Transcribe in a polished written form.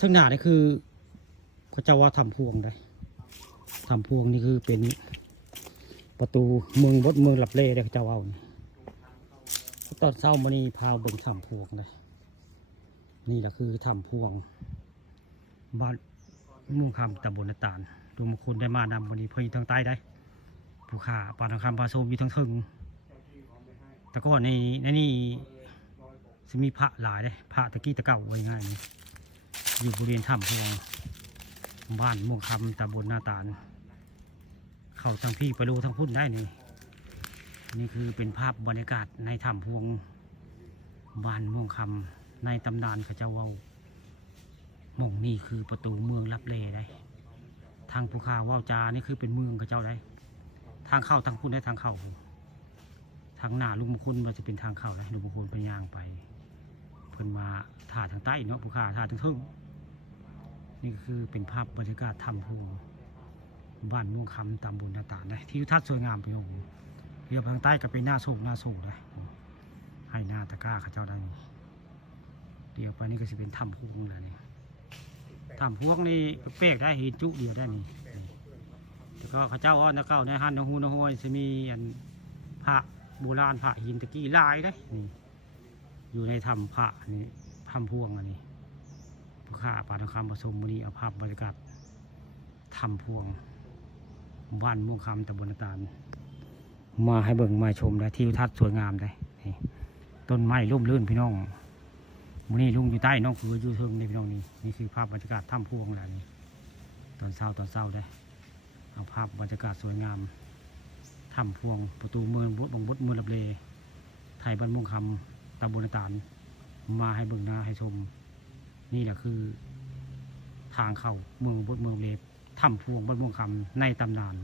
ทั้งหน้านี่คือเขาเจ้าว่าทำพวงได้ทำพวงนี่คือเป็นประตูเมืองบดเมืองลับเล่ได้เขาเจ้าเอาตอนเช้ามานี่พาเบิ่งทำพวงเลยนี่แหละคือทำพวงบ้านมุ่งคำตำบลนาตาลดูมงคลได้มานำวันนี้เพิ่งทางใต้ได้ผู้ข่าปานทางคำปลาโซมอยู่ทั้งทึงแต่ก็ในนี่จะมีพระหลายเลยพระตะกี้ตะเก่าไว้ง่ายอยู่บริเวณถ้ำพวงบ้านม่วงคำตำบลนาตาลเข้าทางพี่ไปดูทางพุ่นได้นี่คือเป็นภาพบรรยากาศในถ้ำพวงบ้านม่วงคำในตำนานเขาเจ้าว่าหม่องนี่คือประตูเมืองลับแลได้ทางภูเขาว่าวจานี่คือเป็นเมืองเขาเจ้าได้ทางเข้าทางพุ่นได้ทางเข้าทางหน้าลุงมงคลมันจะเป็นทางเข้าได้ลุงมงคลเป็นย่างไปเพิ่นมาถ่าทางใต้เนาะภูเขาถ่าทางทึ่งนี่คือเป็นภาพบรรยากาศถ้ำพวงบ้านม่วงคำตำบลนาตาลได้ที่ทัศน์สวยงามพี่น้องเรียบทางใต้ก็เป็นหน้าโศกได้ให้หน้าตะกร้าเขาเจ้าได้เดี๋ยวไปนี่ก็จะเป็นถ้ำพวงแหละนี่ถ้ำพวงนี่เป๊กได้เห็นจุเดียวได้นี่แล้วก็เขาเจ้าอ้อนนะเก้าในฮันนหูนห้อยจะมีอันพระโบราณพระหินตะกี้ลายได้นี่อยู่ในถ้ำพระนี่ถ้ำพวงอันนี้ผู้ข้าป่าทองคำผสมมือนี้เอาภาพบรรยากาศถ้ำพวงบ้านม่วงคำตำบลนาตาลมาให้เบิ่งมาชมได้ทิวทัศน์สวยงามได้ต้นไม้ร่มรื่นพี่น้องมื้อนี้ลุงอยู่ใต้น้องคืออยู่เทิงนี่พี่น้องนี่คือภาพบรรยากาศถ้ำพวงแหละนี่ตอนเช้าได้เอาภาพบรรยากาศสวยงามถ้ำพวงประตูเมืองบดเมืองลับเลไทยบ้านม่วงคำตำบลนาตาลมาให้เบิ่งนะให้ชมนี่แหละคือทางเข้าเมืองบดเมืองเลถ้ำพวงบ้านม่วงคำในตำนาน